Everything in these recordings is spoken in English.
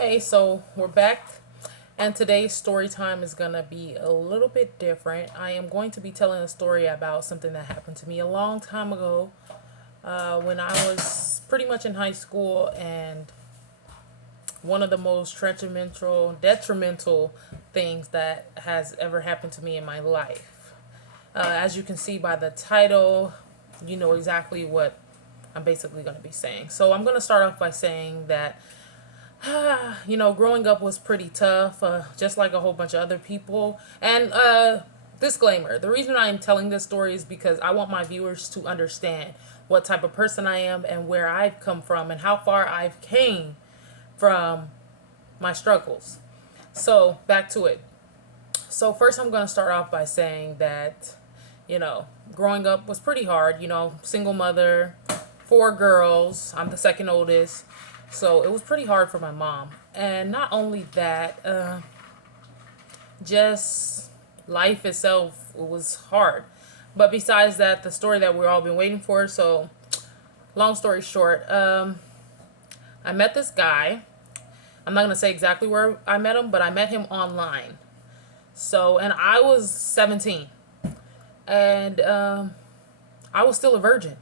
Hey, so we're back, and today's story time is gonna be a little bit different. I am going to be telling a story about something that happened to me a long time ago, when I was pretty much in high school, and one of the most detrimental things that has ever happened to me in my life. As you can see by the title, you know exactly what I'm basically going to be saying. So I'm going to start off by saying that growing up was pretty tough, just like a whole bunch of other people. And disclaimer, the reason I'm telling this story is because I want my viewers to understand what type of person I am and where I've come from and how far I've came from my struggles. So back to it. So first I'm going to start off by saying that, growing up was pretty hard, single mother, four girls. I'm the second oldest. So it was pretty hard for my mom. And not only that, just life itself was hard. But besides that, the story that we've all been waiting for. So, long story short, I met this guy. I'm not going to say exactly where I met him, but I met him online. So, and I was 17. And I was still a virgin.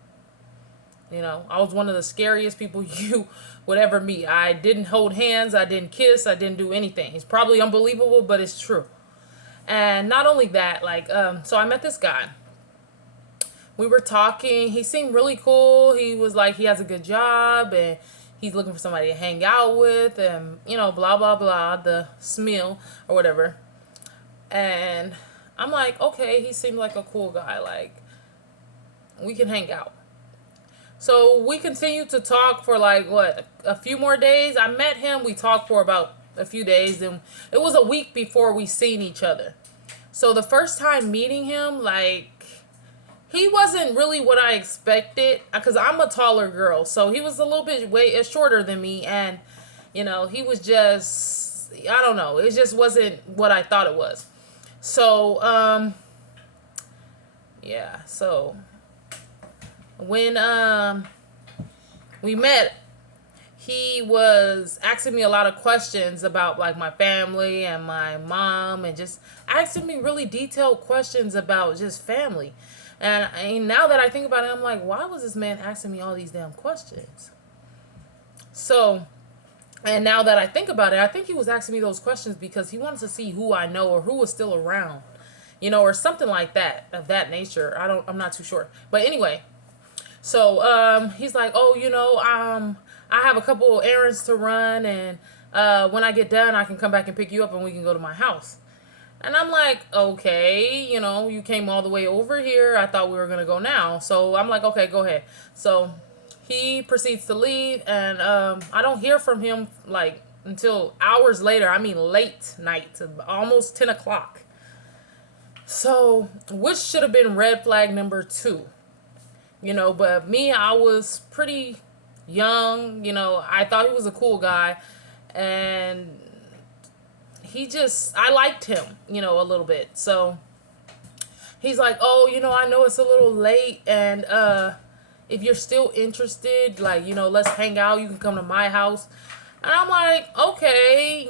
I was one of the scariest people you would ever meet. I didn't hold hands. I didn't kiss. I didn't do anything. It's probably unbelievable, but it's true. And not only that, so I met this guy. We were talking. He seemed really cool. He was like, he has a good job and he's looking for somebody to hang out with and, blah, blah, blah, the smill or whatever. And I'm like, okay, he seemed like a cool guy. Like, we can hang out. So we continued to talk for a few more days. I met him. We talked for about a few days, and it was a week before we seen each other. So the first time meeting him, he wasn't really what I expected because I'm a taller girl. So he was a little bit way shorter than me, and he was just, I don't know. It just wasn't what I thought it was. So yeah. So when we met, he was asking me a lot of questions about my family and my mom, and just asking me really detailed questions about just family. And now that I think about it, I'm like, why was this man asking me all these damn questions? So, and now that I think about it, I think he was asking me those questions because he wanted to see who I know or who was still around, or something like that, of that nature. I'm not too sure. But anyway, so he's like, oh, I have a couple errands to run, and when I get done, I can come back and pick you up, and we can go to my house. And I'm like, okay, you came all the way over here. I thought we were gonna go now. So I'm like, okay, go ahead. So he proceeds to leave, and I don't hear from him until hours later. I mean, late night, almost 10 o'clock. So, which should have been red flag number two. But me, I was pretty young. I thought he was a cool guy, and I liked him, a little bit. So he's like, oh, I know it's a little late, and if you're still interested, let's hang out. You can come to my house. And I'm like, okay,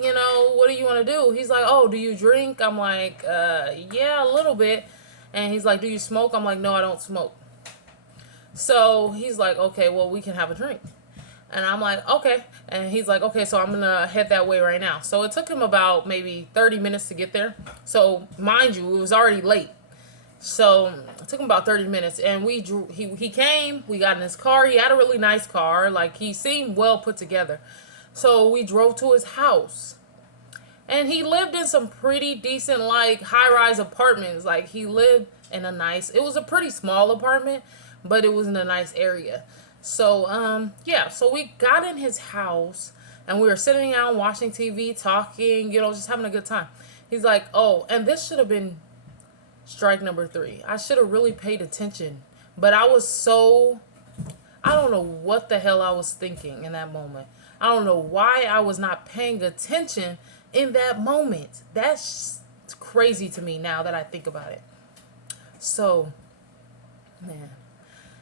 what do you want to do? He's like, oh, do you drink? I'm like, yeah, a little bit. And he's like, do you smoke? I'm like, no, I don't smoke. So he's like, okay, well, we can have a drink. And I'm like, okay. And he's like, okay, so I'm going to head that way right now. So it took him about maybe 30 minutes to get there. So mind you, it was already late. So it took him about 30 minutes. And he came, we got in his car. He had a really nice car. He seemed well put together. So we drove to his house. And he lived in some pretty decent, high-rise apartments. He lived in it was a pretty small apartment, but it was in a nice area. So, yeah, so we got in his house, and we were sitting down watching TV, talking, just having a good time. He's like, oh, and this should have been strike number 3. I should have really paid attention, but I don't know what the hell I was thinking in that moment. I don't know why I was not paying attention in that moment. That's crazy to me now that I think about it. So, man,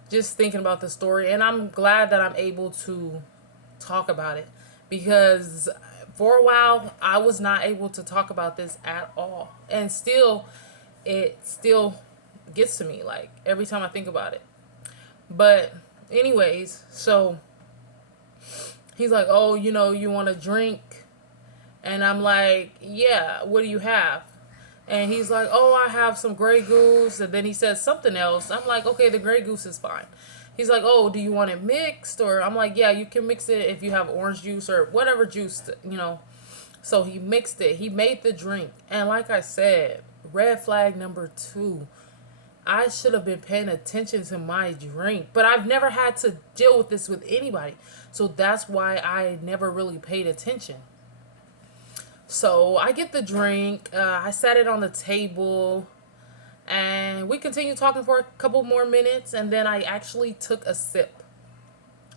just thinking about the story, and I'm glad that I'm able to talk about it because for a while, I was not able to talk about this at all. And still, it still gets to me, like, every time I think about it. But, anyways, so he's like, oh, you want a drink? And I'm like, yeah, what do you have? And he's like, oh, I have some Grey Goose. And then he says something else. I'm like, okay, the Grey Goose is fine. He's like, oh, do you want it mixed? Or I'm like, yeah, you can mix it if you have orange juice or whatever juice. So he mixed it. He made the drink. And like I said, red flag number 2. I should have been paying attention to my drink. But I've never had to deal with this with anybody. So that's why I never really paid attention. So I get the drink. I set it on the table. And we continued talking for a couple more minutes. And then I actually took a sip.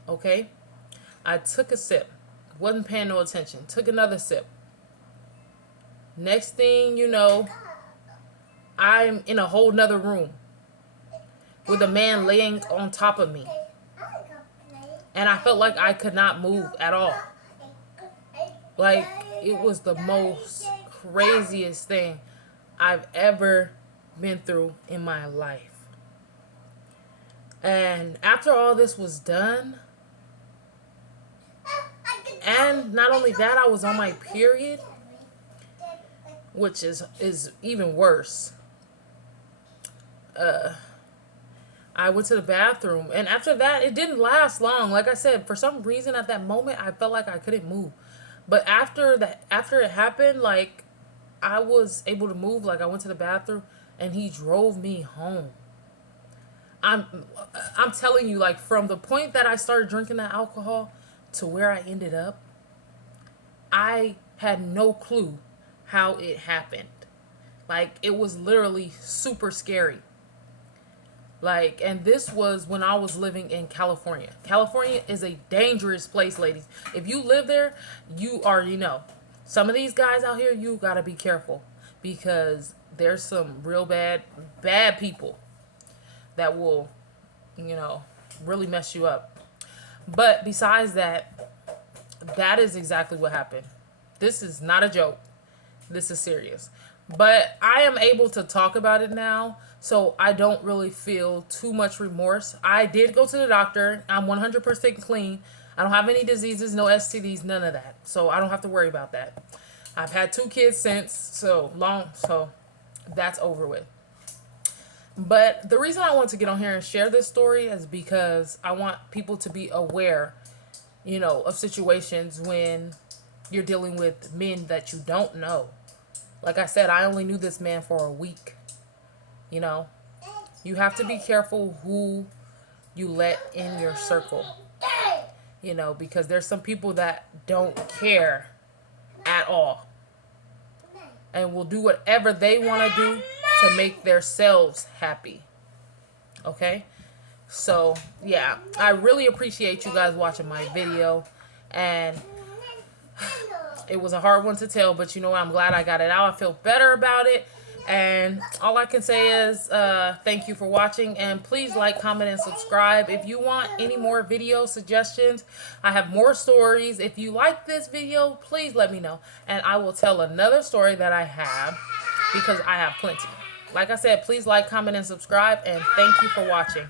Okay? I took a sip. Wasn't paying no attention. Took another sip. Next thing you know, I'm in a whole nother room with a man laying on top of me. And I felt like I could not move at all. Like, it was the most craziest thing I've ever been through in my life. And after all this was done, and not only that, I was on my period, which is even worse. I went to the bathroom, and after that, it didn't last long. Like I said, for some reason at that moment, I felt like I couldn't move. But after it happened, like, I was able to move. Like, I went to the bathroom, and he drove me home. I'm telling you, like, from the point that I started drinking that alcohol to where I ended up, I had no clue how it happened. Like, it was literally super scary. Like, and this was when I was living in California. California is a dangerous place, ladies. If you live there, you already know. Some of these guys out here, you gotta be careful. Because there's some real bad people that will, really mess you up. But besides that, that is exactly what happened. This is not a joke. This is serious. But I am able to talk about it now, so I don't really feel too much remorse. I did go to the doctor. I'm 100% clean. I don't have any diseases, no STDs, none of that. So I don't have to worry about that. I've had 2 kids since, so that's over with. But the reason I want to get on here and share this story is because I want people to be aware, of situations when you're dealing with men that you don't know. Like I said, I only knew this man for a week. You have to be careful who you let in your circle. Because there's some people that don't care at all. And will do whatever they want to do to make themselves happy. Okay? So, yeah. I really appreciate you guys watching my video. And it was a hard one to tell, but I'm glad I got it out. I feel better about it. And all I can say is thank you for watching. And please like, comment, and subscribe. If you want any more video suggestions, I have more stories. If you like this video, please let me know. And I will tell another story that I have because I have plenty. Like I said, please like, comment, and subscribe. And thank you for watching.